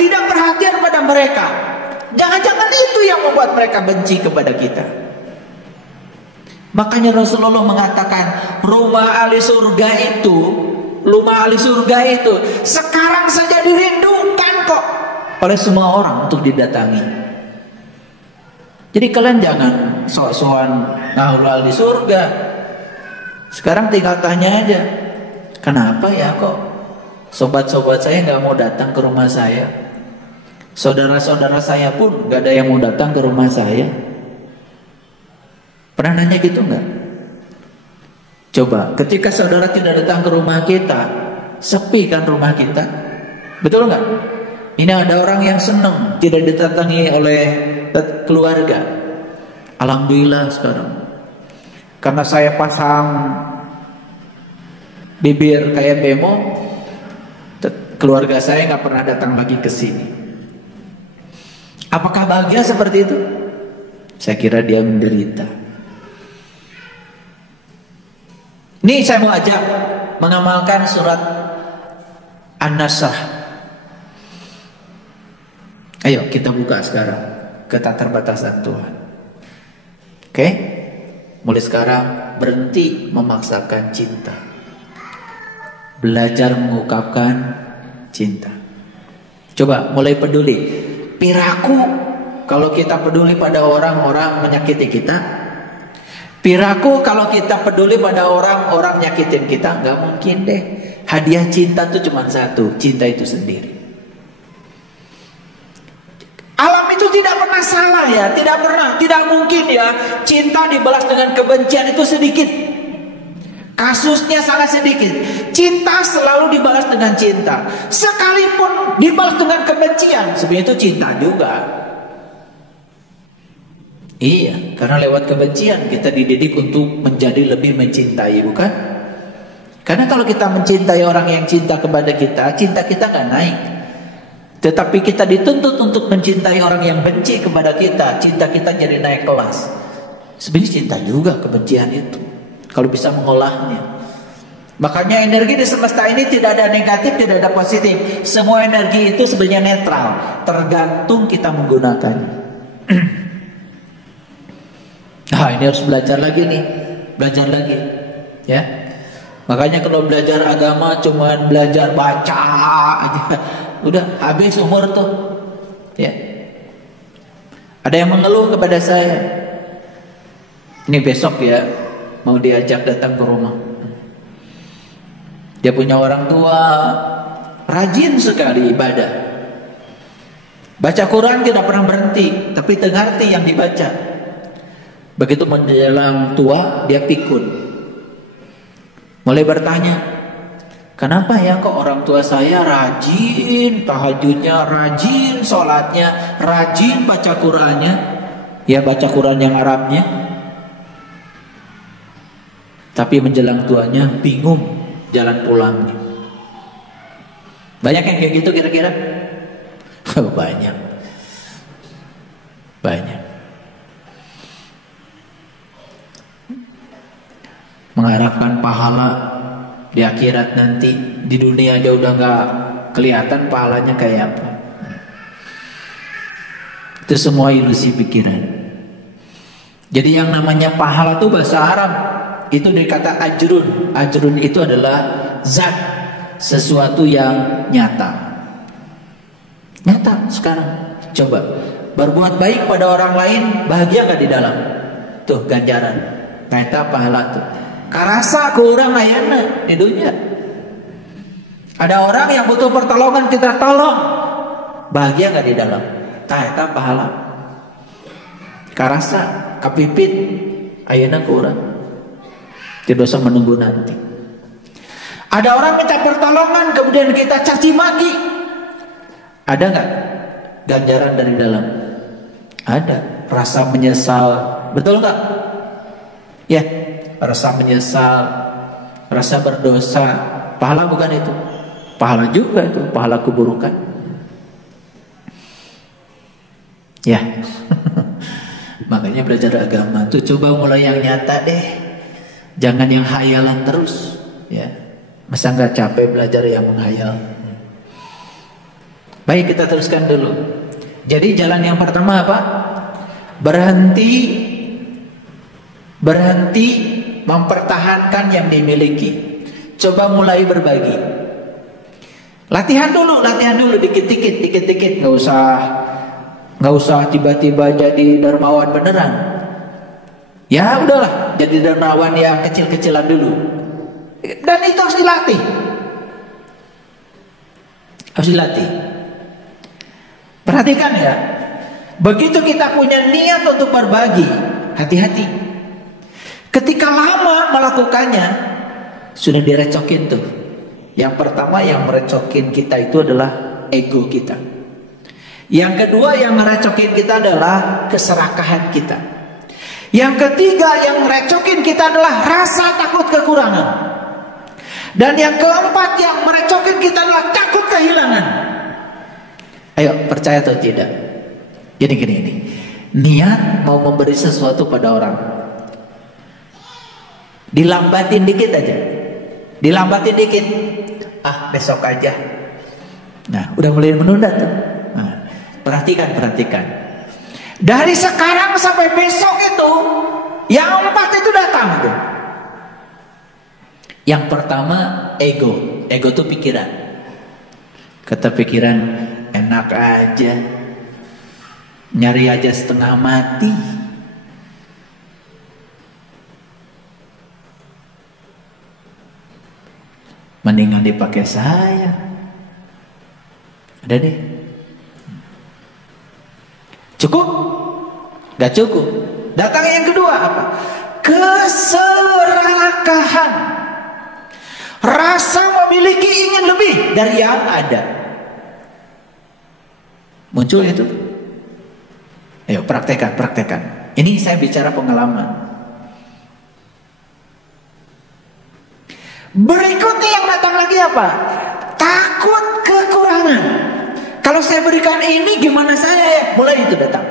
tidak perhatian pada mereka. Jangan-jangan itu yang membuat mereka benci kepada kita. Makanya Rasulullah mengatakan, rumah ahli surga itu sekarang saja dirindukan kok oleh semua orang untuk didatangi. Jadi kalian jangan sok-sokan ngaul ahli surga. Sekarang tinggal tanya aja, kenapa ya kok sobat-sobat saya nggak mau datang ke rumah saya? Saudara-saudara saya pun nggak ada yang mau datang ke rumah saya. Pernah nanya gitu nggak? Coba, ketika saudara tidak datang ke rumah kita, sepi kan rumah kita? Betul nggak? Ini ada orang yang senang tidak didatangi oleh keluarga. Alhamdulillah sekarang, karena saya pasang bibir kayak bemo, keluarga saya nggak pernah datang lagi ke sini. Apakah bahagia seperti itu? Saya kira dia menderita. Ini saya mau ajak mengamalkan surat An-Nasr. Ayo kita buka sekarang keterbatasan Tuhan. Oke? Mulai sekarang berhenti memaksakan cinta. Belajar mengungkapkan cinta. Coba mulai peduli. Piraku kalau kita peduli pada orang-orang menyakiti kita. Piraku kalau kita peduli pada orang-orang nyakitin kita. Nggak mungkin deh. Hadiah cinta itu cuma satu, cinta itu sendiri. Alam itu tidak pernah salah ya, tidak pernah, tidak mungkin ya cinta dibalas dengan kebencian itu sedikit. Kasusnya sangat sedikit. Cinta selalu dibalas dengan cinta. Sekalipun dibalas dengan kebencian, sebenarnya itu cinta juga. Iya, karena lewat kebencian kita dididik untuk menjadi lebih mencintai, bukan? Karena kalau kita mencintai orang yang cinta kepada kita, cinta kita nggak naik. Tetapi kita dituntut untuk mencintai orang yang benci kepada kita, cinta kita jadi naik kelas. Sebenarnya cinta juga kebencian itu, kalau bisa mengolahnya. Makanya energi di semesta ini tidak ada negatif, tidak ada positif. Semua energi itu sebenarnya netral, tergantung kita menggunakannya. Nah ini harus belajar lagi nih, belajar lagi ya. Makanya kalau belajar agama cuman belajar baca aja, udah habis umur tuh ya. Ada yang mengeluh kepada saya, ini besok ya mau diajak datang ke rumah. Dia punya orang tua rajin sekali ibadah, baca Quran tidak pernah berhenti, tapi tengarti yang dibaca. Begitu menjelang tua dia pikun, mulai bertanya, kenapa ya kok orang tua saya rajin tahajudnya, rajin sholatnya, rajin baca Qurannya, ya baca Quran yang Arabnya, tapi menjelang tuanya bingung jalan pulangnya. Banyak yang kayak gitu kira-kira? Banyak. Banyak. Mengharapkan pahala di akhirat nanti, di dunia aja udah gak kelihatan pahalanya kayak apa. Itu semua ilusi pikiran. Jadi yang namanya pahala itu bahasa Arab itu dari kata ajrun. Ajrun itu adalah zat, sesuatu yang nyata. Nyata sekarang. Coba berbuat baik pada orang lain, bahagia gak di dalam? Tuh ganjaran. Kata pahala tuh. Karasa kurang ayana di dunia. Ada orang yang butuh pertolongan, kita tolong, bahagia gak di dalam? Kata pahala. Karasa kapipit ayana kurang, tidak usah menunggu nanti. Ada orang minta pertolongan kemudian kita caci maki, ada nggak ganjaran dari dalam? Ada. Rasa menyesal, betul nggak? Ya, rasa menyesal, rasa berdosa, pahala bukan itu? Pahala juga itu, pahala keburukan. Ya. Makanya belajar agama tuh coba mulai yang nyata deh. Jangan yang hayalan terus, ya. Masa nggak capek belajar yang menghayal? Baik, kita teruskan dulu. Jadi jalan yang pertama apa? Berhenti mempertahankan yang dimiliki. Coba mulai berbagi. Latihan dulu dikit-dikit. Nggak usah tiba-tiba jadi dermawan beneran. Ya udahlah, jadi dermawan yang kecil-kecilan dulu. Dan itu harus dilatih. Perhatikan ya. Begitu kita punya niat untuk berbagi, hati-hati. Ketika lama melakukannya, sudah direcokin tuh. Yang pertama yang merecokin kita itu adalah ego kita. Yang kedua yang merecokin kita adalah keserakahan kita. Yang ketiga yang merecokin kita adalah rasa takut kekurangan. Dan yang keempat yang merecokin kita adalah takut kehilangan. Ayo, percaya atau tidak? Jadi gini, niat mau memberi sesuatu pada orang, dilambatin dikit aja, besok aja. Nah, udah mulai menunda tuh. Nah, perhatikan. Dari sekarang sampai besok itu, yang 4 itu datang tuh. Yang pertama ego itu pikiran. Kata pikiran, enak aja, nyari aja setengah mati. Mendingan dipakai saya. Ada deh. Cukup? Gak cukup. Datang yang kedua apa? Keserakahan. Rasa memiliki ingin lebih dari yang ada. Muncul itu. Ayo praktekkan. Ini saya bicara pengalaman. Berikutnya yang datang lagi apa? Takut kekurangan. Kalau saya berikan ini gimana saya ya? Mulai itu datang.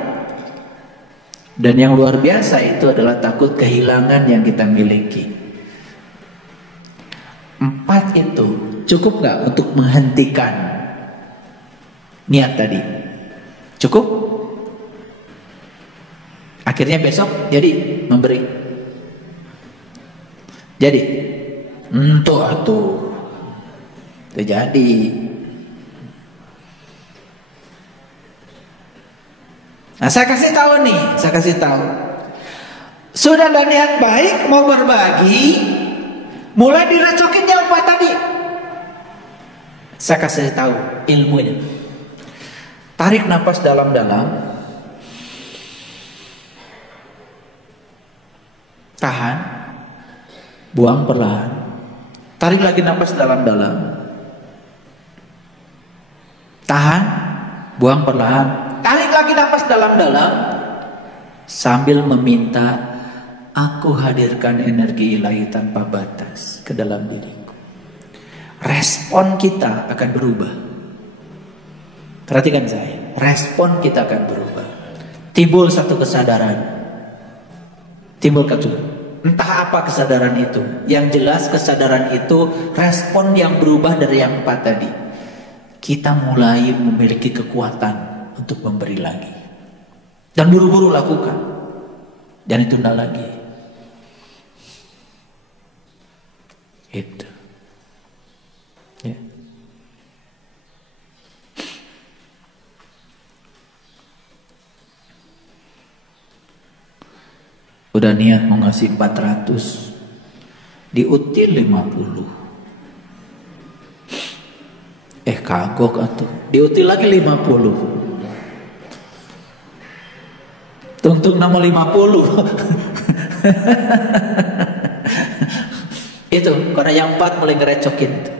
Dan yang luar biasa itu adalah takut kehilangan yang kita miliki. 4 itu cukup nggak untuk menghentikan niat tadi? Cukup? Akhirnya besok jadi memberi. Jadi atuh terjadi. Nah, saya kasih tahu. Sudah ada niat baik mau berbagi, mulai direcokin yang 4 tadi. Saya kasih tahu ilmunya. Tarik nafas dalam-dalam. Tahan. Buang perlahan. Tarik lagi nafas dalam-dalam. Tahan. Buang perlahan. Tarik lagi nafas dalam-dalam. Sambil meminta, aku hadirkan energi ilahi tanpa batas ke dalam diriku. Respon kita akan berubah. Perhatikan saya. Respon kita akan berubah. Timbul satu kesadaran. Entah apa kesadaran itu. Yang jelas kesadaran itu respon yang berubah dari yang 4 tadi. Kita mulai memiliki kekuatan untuk memberi lagi. Dan buru-buru lakukan. Jangan ditunda lagi. Itu. Ya. Udah niat mau ngasih 400, diutil 50. Kagok atuh. Diutil lagi 50. Tuntung nama 50. Itu karena yang 4 mulai ngerecokin itu.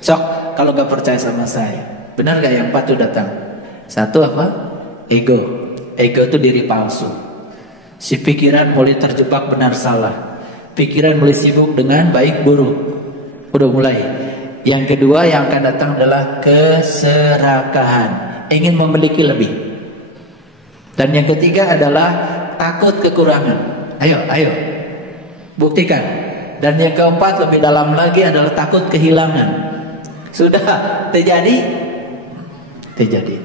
Sok, kalau gak percaya sama saya, benar gak yang 4 itu datang? Satu apa? Ego itu diri palsu. Si pikiran mulai terjebak benar salah. Pikiran mulai sibuk dengan baik buruk. Udah mulai. Yang kedua yang akan datang adalah keserakahan, ingin memiliki lebih. Dan yang ketiga adalah takut kekurangan. Ayo buktikan. Dan yang keempat lebih dalam lagi adalah takut kehilangan. Sudah terjadi? kita jadi.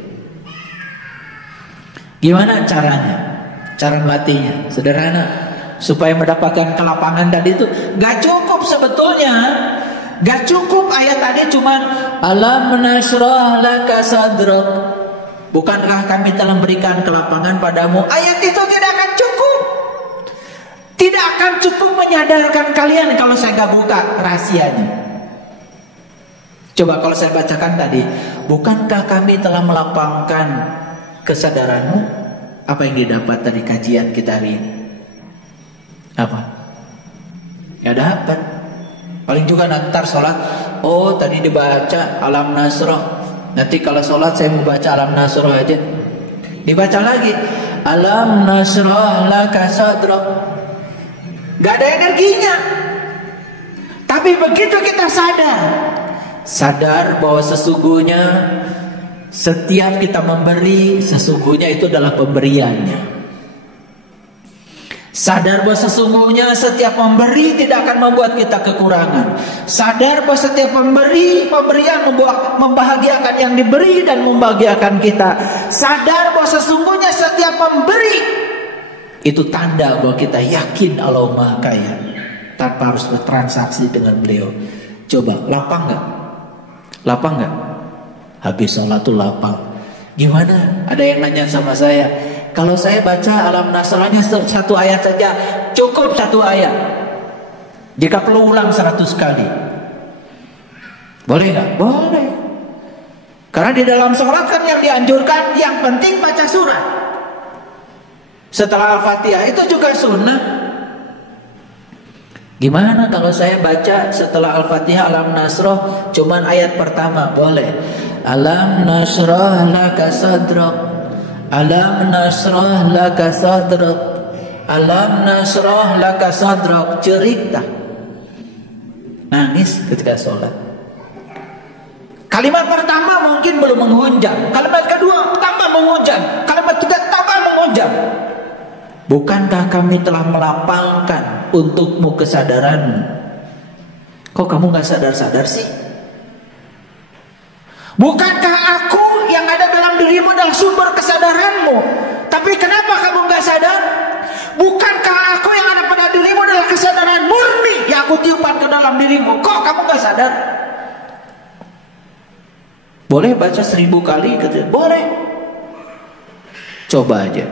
Gimana caranya? Cara melatihnya sederhana. Supaya mendapatkan kelapangan tadi itu gak cukup sebetulnya. Gak cukup ayat tadi cuman alam nashrah laka sadrak. Bukankah kami telah memberikan kelapangan padamu? Ayat itu tidak akan cukup. Tidak akan cukup menyadarkan kalian kalau saya gak buka rahasianya. Coba kalau saya bacakan tadi, bukankah kami telah melapangkan kesadaranmu? Apa yang didapat dari kajian kita hari ini? Apa? Gak dapat. Paling juga nanti sholat, oh tadi dibaca alam nasrah. Nanti kalau sholat saya mau baca alam nasrah aja. Dibaca lagi alam nasrah laka sadrak. Gak ada energinya. Tapi begitu kita sadar bahwa sesungguhnya setiap kita memberi, sesungguhnya itu adalah pemberiannya. Sadar bahwa sesungguhnya setiap memberi tidak akan membuat kita kekurangan. Sadar bahwa setiap pemberian membahagiakan yang diberi dan membahagiakan kita. Sadar bahwa sesungguhnya setiap memberi itu tanda bahwa kita yakin Allah Maha Kaya tanpa harus bertransaksi dengan beliau. Coba, lapang gak? Lapang gak? Habis sholat tuh lapang. Gimana? Ada yang nanya sama saya, kalau saya baca alam nasrahnya satu ayat saja, cukup satu ayat. Jika perlu ulang 100 kali. Boleh gak? Boleh. Karena di dalam sholat kan yang dianjurkan, yang penting baca surat. Setelah Al-Fatihah itu juga sunnah. Gimana kalau saya baca setelah Al-Fatihah alam nasrah cuman ayat pertama? Boleh. Alam nasrah laka sadrak. Alam nasrah laka sadrak. Alam nasrah laka sadrak. Cerita. Nangis ketika sholat. Kalimat pertama mungkin belum menghunjam. Kalimat kedua tambah menghunjam. Kalimat ketiga tambah menghunjam. Bukankah kami telah melapangkan untukmu kesadaranmu? Kok kamu gak sadar-sadar sih? Bukankah aku yang ada dalam dirimu adalah sumber kesadaranmu? Tapi kenapa kamu gak sadar? Bukankah aku yang ada pada dirimu adalah kesadaran murni yang aku tiupkan ke dalam dirimu? Kok kamu gak sadar? Boleh baca 1000 kali? Boleh. Coba aja.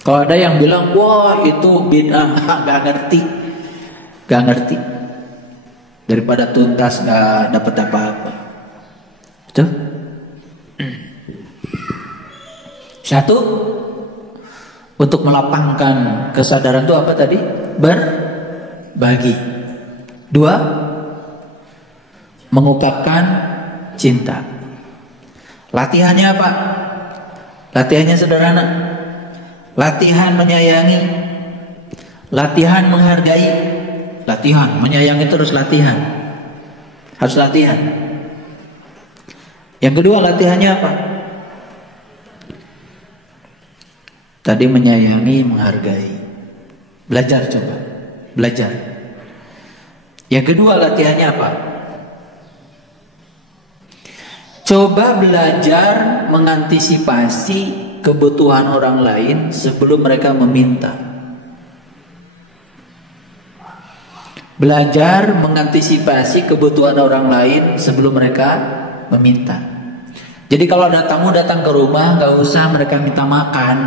Kalau ada yang bilang, wah itu bid'ah, gak ngerti. Daripada tuntas gak dapat apa-apa. Betul? Satu, untuk melapangkan kesadaran itu apa tadi? Berbagi. Dua, mengungkapkan cinta. Latihannya apa? Latihannya sederhana. Latihan menyayangi, latihan menghargai, latihan menyayangi terus latihan. Harus latihan. Yang kedua latihannya apa? Tadi menyayangi, menghargai. Belajar coba. Belajar. Yang kedua latihannya apa? Coba belajar mengantisipasi kebutuhan orang lain sebelum mereka meminta. Belajar mengantisipasi kebutuhan orang lain sebelum mereka meminta. Jadi kalau ada tamu datang ke rumah, gak usah mereka minta makan.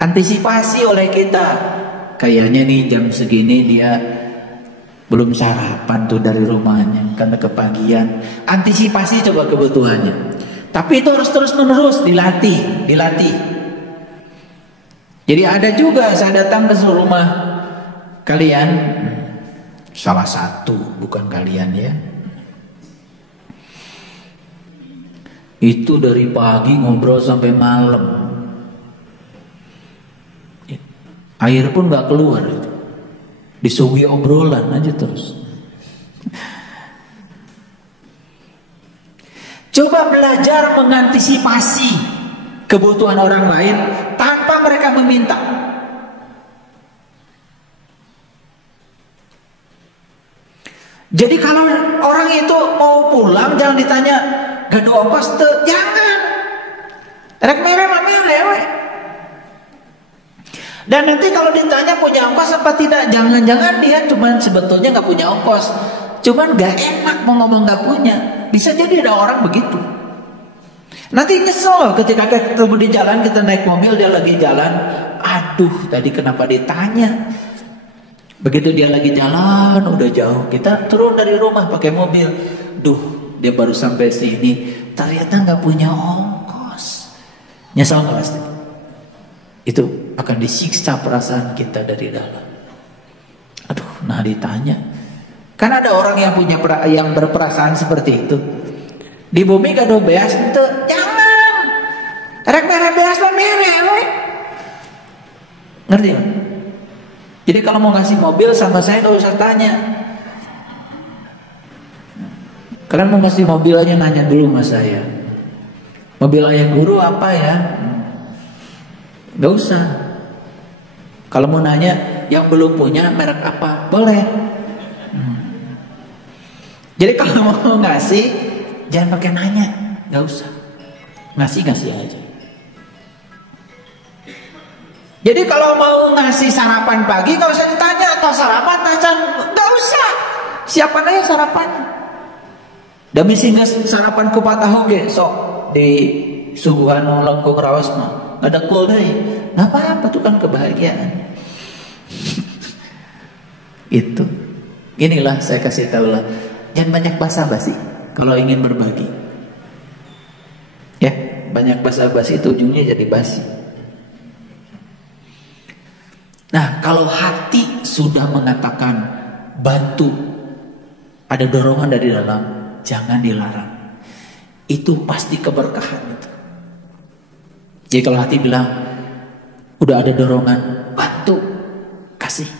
Antisipasi oleh kita. Kayaknya nih jam segini dia belum sarapan tuh dari rumahnya karena kepagian. Antisipasi coba kebutuhannya. Tapi itu harus terus menerus dilatih. Jadi ada juga saya datang ke rumah kalian, salah satu, bukan kalian ya. Itu dari pagi ngobrol sampai malam. Air pun gak keluar. Disuguhi obrolan aja terus. Coba belajar mengantisipasi kebutuhan orang lain tanpa mereka meminta. Jadi kalau orang itu mau pulang jangan ditanya gaduh ongkos teu, jangan. Rek mere mah mere we. Dan nanti kalau ditanya punya ongkos apa tidak, jangan-jangan dia cuman sebetulnya nggak punya ongkos, cuman gak enak mau ngomong gak punya. Bisa jadi ada orang begitu. Nanti nyesel ketika ketemu di jalan, kita naik mobil dia lagi jalan, aduh tadi kenapa ditanya. Begitu dia lagi jalan udah jauh, kita turun dari rumah pakai mobil, duh dia baru sampai sini ternyata nggak punya ongkos. Nyesel nggak pasti? Itu akan disiksa perasaan kita dari dalam. Aduh, nah ditanya. Kan ada orang yang punya yang berperasaan seperti itu. Di bumi gak ada beas itu, jangan. Rek mere beas mah mere we. Ngerti kan? Jadi kalau mau ngasih mobil sama saya nggak usah tanya. Kalian mau ngasih mobil aja nanya dulu sama saya. Mobil ayah guru apa ya? Gak usah. Kalau mau nanya yang belum punya merek apa, boleh. Jadi kalau mau ngasih jangan pakai nanya, gak usah. Ngasih aja. Jadi kalau mau ngasih sarapan pagi gak usah ditanya atau sarapan tacan, gak usah. Siapkan aja sarapan. Demi singgah sarapan kupat tahu ge sok di suguhan langkung rawas mah. Ada cool deh, nggak apa-apa tuh kan kebahagiaan. Itu, inilah saya kasih tahu lah, jangan banyak basa-basi kalau ingin berbagi. Ya, banyak basa-basi itu ujungnya jadi basi. Nah, kalau hati sudah mengatakan bantu, ada dorongan dari dalam, jangan dilarang. Itu pasti keberkahan itu. Jadi kalau hati bilang udah ada dorongan, bantu, kasih.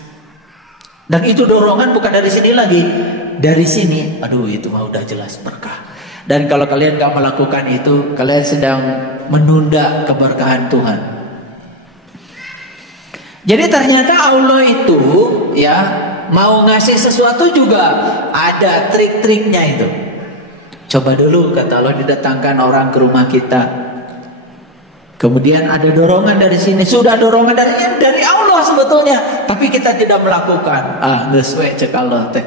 Dan itu dorongan bukan dari sini lagi, dari sini. Aduh, itu mah udah jelas berkah. Dan kalau kalian gak melakukan itu, kalian sedang menunda keberkahan Tuhan. Jadi ternyata Allah itu ya mau ngasih sesuatu juga ada trik-triknya itu. Coba dulu kata Allah didatangkan orang ke rumah kita. Kemudian ada dorongan dari sini, sudah dorongan dari Allah sebetulnya, tapi kita tidak melakukan. Ah, geus we cek Allah teh.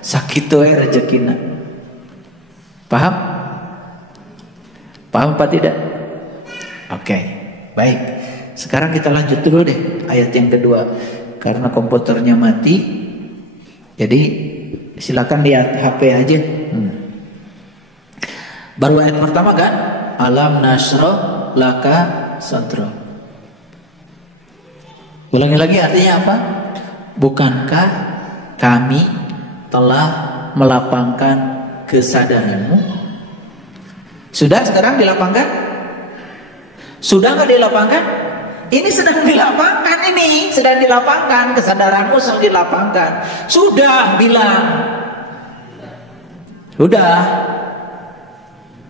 Sakitu we rezekina. Paham? Paham apa tidak? Oke, baik. Sekarang kita lanjut dulu deh ayat yang kedua, karena komputernya mati. Jadi silakan lihat HP aja. Baru ayat pertama kan? Alam nasroh laka sadra. Ulangi lagi artinya apa? Bukankah kami telah melapangkan kesadaranmu? Sudah sekarang dilapangkan? Sudah nggak dilapangkan? Ini sedang dilapangkan, ini sedang dilapangkan, kesadaranmu sedang dilapangkan. Sudah bilang. Sudah.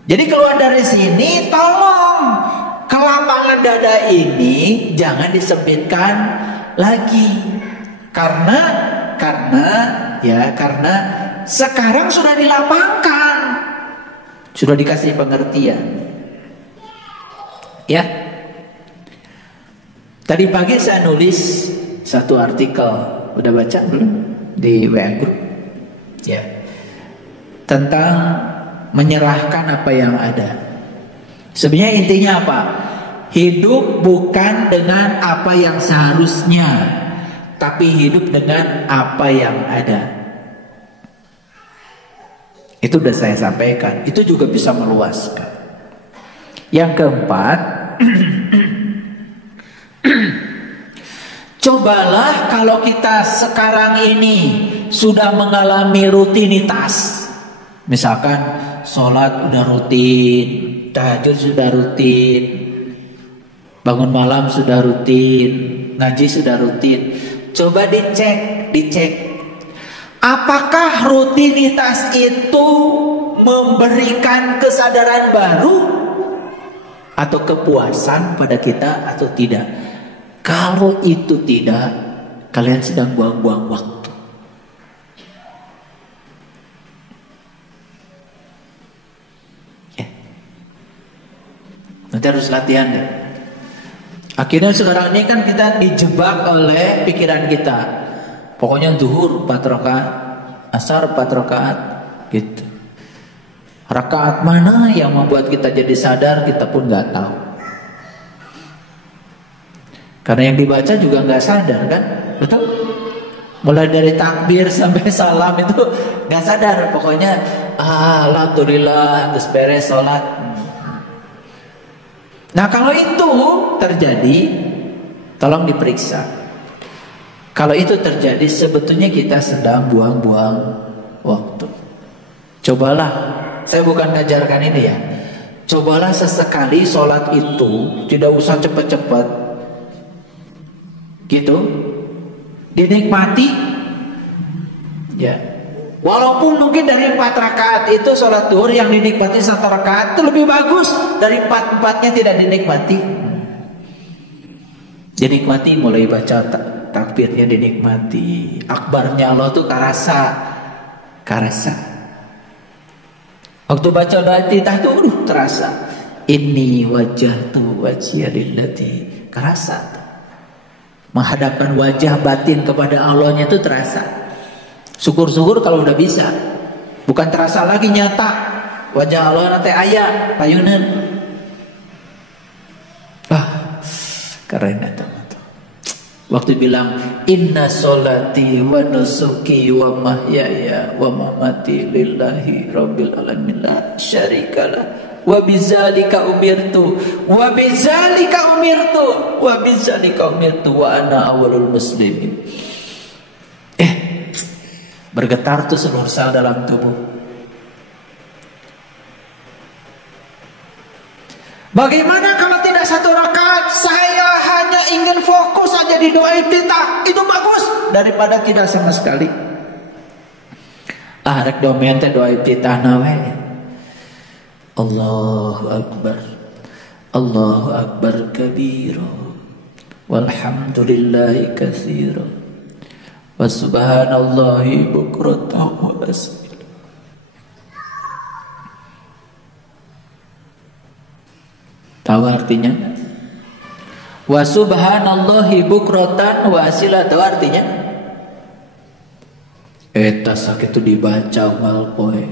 Jadi keluar dari sini, tolong kelapangan dada ini jangan disempitkan lagi. Karena sekarang sudah dilapangkan, sudah dikasih pengertian. Ya. Tadi pagi saya nulis satu artikel, udah baca belum di WA Group? Ya. Tentang menyerahkan apa yang ada. Sebenarnya intinya apa? Hidup bukan dengan apa yang seharusnya, tapi hidup dengan apa yang ada. Itu sudah saya sampaikan. Itu juga bisa meluaskan. Yang keempat, cobalah kalau kita sekarang ini sudah mengalami rutinitas. Misalkan sholat udah rutin, tahajud sudah rutin, bangun malam sudah rutin, ngaji sudah rutin. Coba dicek. Apakah rutinitas itu memberikan kesadaran baru atau kepuasan pada kita atau tidak? Kalau itu tidak, kalian sedang buang-buang waktu. Kita harus latihan ya. Akhirnya sekarang ini kan kita dijebak oleh pikiran kita. Pokoknya zuhur 4 rakaat, asar 4 rakaat, gitu. Rakaat mana yang membuat kita jadi sadar kita pun nggak tahu. Karena yang dibaca juga nggak sadar kan, betul? Mulai dari takbir sampai salam itu nggak sadar. Pokoknya alhamdulillah terus beres sholat. Nah kalau itu terjadi, tolong diperiksa. Kalau itu terjadi sebetulnya kita sedang buang-buang waktu. Cobalah, saya bukan ngajarkan ini ya. Cobalah sesekali sholat itu tidak usah cepat-cepat, gitu, dinikmati, ya. Walaupun mungkin dari 4 rakaat itu sholat duhur yang dinikmati 1 rakaat itu lebih bagus dari 4-4-nya tidak dinikmati. Dinikmati mulai baca takbirnya dinikmati, akbarnya Allah tuh karasa. Waktu baca doa iftitah itu terasa. Inni wajjahtu wajhiya lillati, karasa. Menghadapkan wajah batin kepada Allahnya itu terasa. Syukur-syukur kalau udah bisa. Bukan terasa lagi nyata. Wajah Allah nanti ayah payunan. Keren itu. Waktu bilang inna sholati wa nusuki wa mahyaya wa mamati lillahi rabbil alamin la syarikalah wa bizalika umirtu wa bizalika umirtu wa bizalika umirtu wa ana awwalul muslimin. Bergetar tuh seluruh sel dalam tubuh. Bagaimana kalau tidak 1 rakaat, saya hanya ingin fokus saja di doa iftitah, itu bagus daripada tidak sama sekali. Rek domen teh doa iftitah nawe. Allahu akbar. Allahu akbar kabira. Walhamdulillahi katsira. Wa subhanallahi bukratan wa asila. Tahu artinya? Wa subhanallahi bukratan wa asila, tahu artinya? Eta sakitu dibaca malpoe.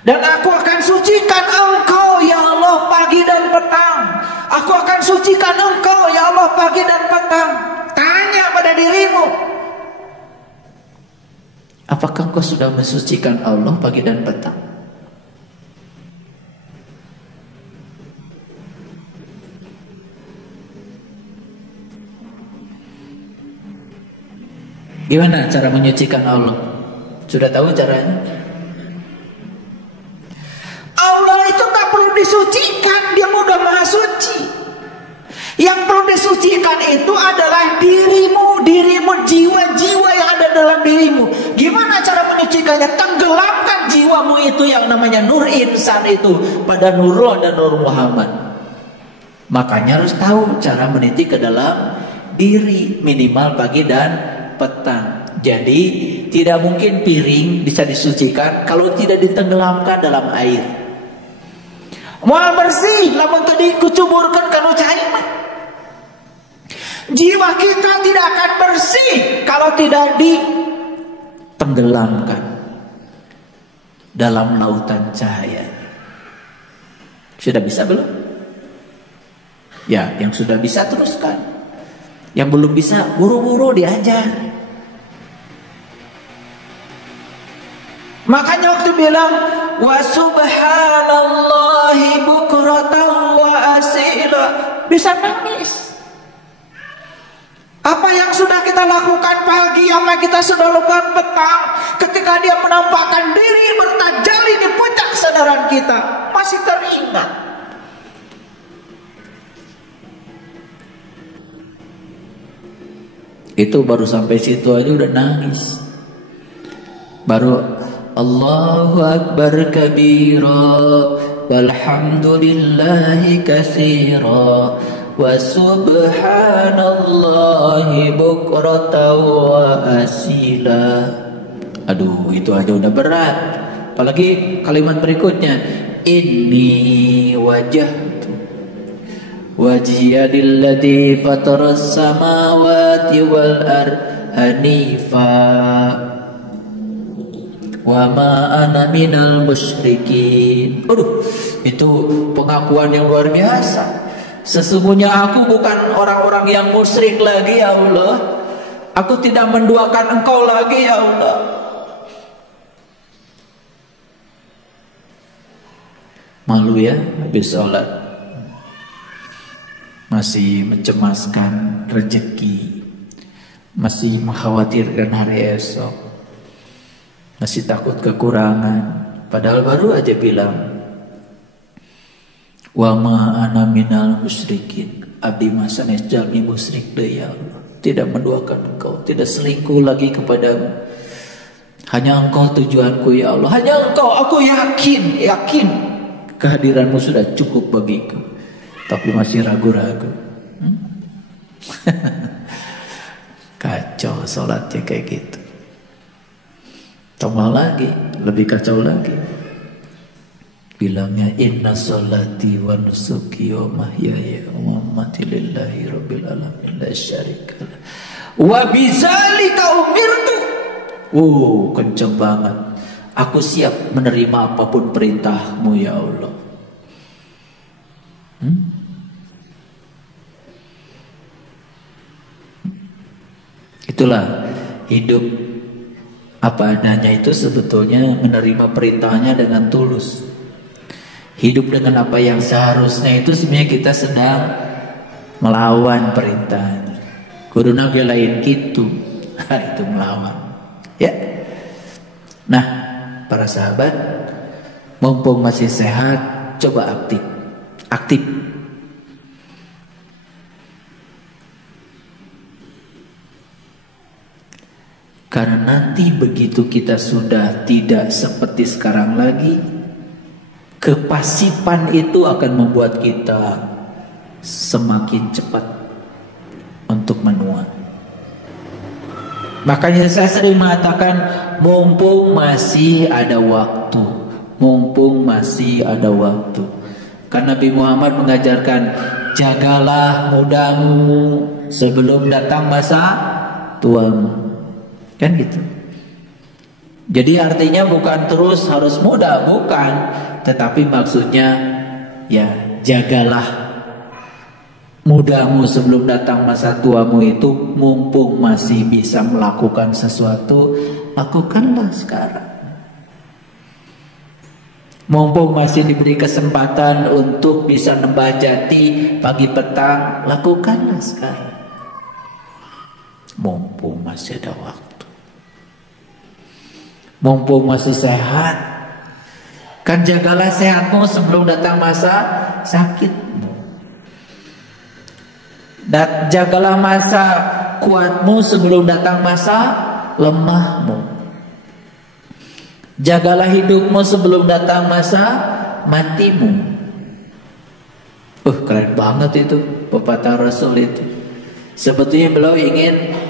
Dan aku akan sucikan engkau ya Allah pagi dan petang. Aku akan sucikan engkau ya Allah pagi dan petang. Tanya pada dirimu, apakah engkau sudah mensucikan Allah pagi dan petang? Gimana cara menyucikan Allah? Sudah tahu caranya? Allah itu tak perlu disucikan, dia udah maha suci. Yang perlu disucikan itu adalah dirimu, jiwa-jiwa yang ada dalam dirimu. Gimana cara menyucikannya? Tenggelamkan jiwamu itu yang namanya nur insan itu pada Nurullah dan Nur Muhammad. Makanya harus tahu cara meniti ke dalam diri, minimal pagi dan petang. Jadi tidak mungkin piring bisa disucikan kalau tidak ditenggelamkan dalam air. Moal bersih lamun teu dikucuburkeun kana cairan. Jiwa kita tidak akan bersih kalau tidak ditenggelamkan dalam lautan cahaya. Sudah bisa belum? Ya, yang sudah bisa teruskan. Yang belum bisa buru-buru diajar. Makanya waktu bilang wa subhanallahi bukratan wa asila, bisa nangis. Apa yang sudah kita lakukan pagi, apa yang kita sudah lakukan petang, ketika dia menampakkan diri bertajalli di puncak kesadaran kita, masih teringat. Itu baru sampai situ aja udah nangis. Baru Allahu akbar kabira walhamdulillahi katsira wa subhanallahi bukratan wa asila. Aduh, itu aja udah berat. Apalagi kalimat berikutnya, inni wajjahtu wajhiya lilladzi fataras samawati wal ardh hanifa wa ma ana minal musyrikin. Aduh, itu pengakuan yang luar biasa. Sesungguhnya aku bukan orang-orang yang musyrik lagi ya Allah. Aku tidak menduakan Engkau lagi ya Allah. Malu ya habis sholat, masih mencemaskan rezeki, masih mengkhawatirkan hari esok, masih takut kekurangan. Padahal baru aja bilang, wa ma ana minal musyrikin, abdi masanes jalmi musyrik deui ya Allah. Tidak menduakan Engkau, tidak selingkuh lagi kepadamu. Hanya Engkau tujuanku ya Allah. Hanya Engkau, aku yakin kehadiranmu sudah cukup bagiku. Tapi masih ragu-ragu. Kacau sholatnya kayak gitu. Tambah lagi, lebih kacau lagi. Bilangnya inna sholati wa nusuki wa mahyaya wa mamati lillahi rabbil alamin la syarikalah wa bidzalika umirtu. Kenceng banget. Aku siap menerima apapun perintahmu ya Allah. Itulah hidup apa adanya, itu sebetulnya menerima perintahnya dengan tulus. Hidup dengan apa yang seharusnya itu sebenarnya kita sedang melawan perintahnya. Kudu nabi lain gitu. Itu melawan. Ya. Nah, para sahabat, mumpung masih sehat, coba aktif. Karena nanti begitu kita sudah tidak seperti sekarang lagi, kepasifan itu akan membuat kita semakin cepat untuk menua. Makanya saya sering mengatakan, mumpung masih ada waktu, mumpung masih ada waktu. Karena Nabi Muhammad mengajarkan, jagalah mudamu sebelum datang masa tuamu. Kan gitu. Jadi artinya bukan terus harus muda, bukan. Tetapi maksudnya ya jagalah mudamu sebelum datang masa tuamu itu, mumpung masih bisa melakukan sesuatu, lakukanlah sekarang. Mumpung masih diberi kesempatan untuk bisa nembah jati pagi petang, lakukanlah sekarang. Mumpung masih ada waktu. Mumpung masih sehat, kan jagalah sehatmu sebelum datang masa sakitmu. Dan jagalah masa kuatmu sebelum datang masa lemahmu. Jagalah hidupmu sebelum datang masa matimu. Keren banget itu pepatah Rasul itu. Sebetulnya beliau ingin